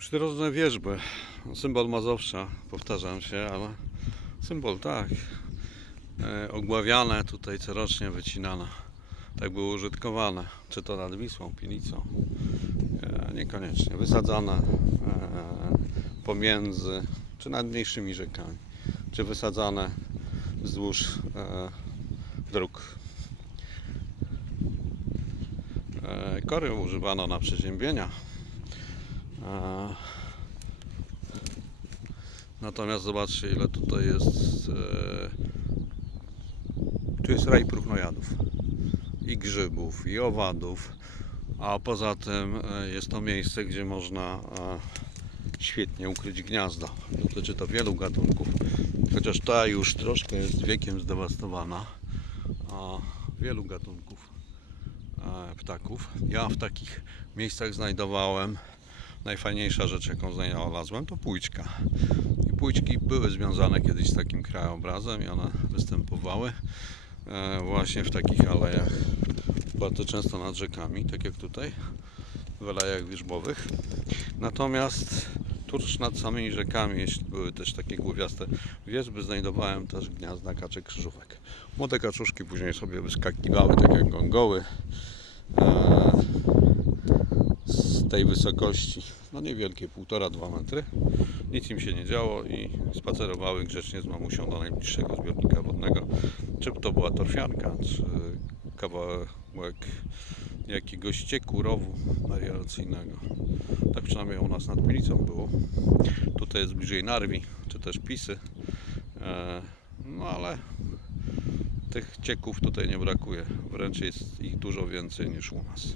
Przydrożne wierzby. Symbol Mazowsza, powtarzam się, ale symbol tak. E, ogławiane tutaj corocznie wycinane. Tak były użytkowane. Czy to nad Wisłą, Pilicą. E, niekoniecznie. Wysadzane e, pomiędzy, czy nad mniejszymi rzekami. Czy wysadzane wzdłuż e, dróg. E, kory używano na przeziębienia. E, Natomiast zobaczcie ile tutaj jest. E, tu jest raj próchnojadów. I grzybów, i owadów. A poza tym e, jest to miejsce, gdzie można świetnie ukryć gniazda. Dotyczy to wielu gatunków. Chociaż ta już troszkę jest wiekiem zdewastowana. Wielu gatunków ptaków. Ja w takich miejscach znajdowałem najfajniejsza rzecz, jaką znalazłem, to płućka. I płućki były związane kiedyś z takim krajobrazem i one występowały e, właśnie w takich alejach, bardzo często nad rzekami, tak jak tutaj, w alejach wierzbowych. Natomiast tuż nad samymi rzekami, jeśli były też takie głowiaste wierzby, znajdowałem też gniazda kaczek krzyżówek. Młode kaczuszki później sobie wyskakiwały, tak jak gongoły. Z tej wysokości, no niewielkie, 1,5-2 metry. Nic im się nie działo i spacerowały grzecznie z mamusią do najbliższego zbiornika wodnego. Czy to była torfianka, czy kawałek jakiegoś ścieku, rowu melioracyjnego. Tak przynajmniej u nas nad Pilicą było. Tutaj jest bliżej Narwi, czy też Pisy. E, No ale tych cieków tutaj nie brakuje. Wręcz jest ich dużo więcej niż u nas.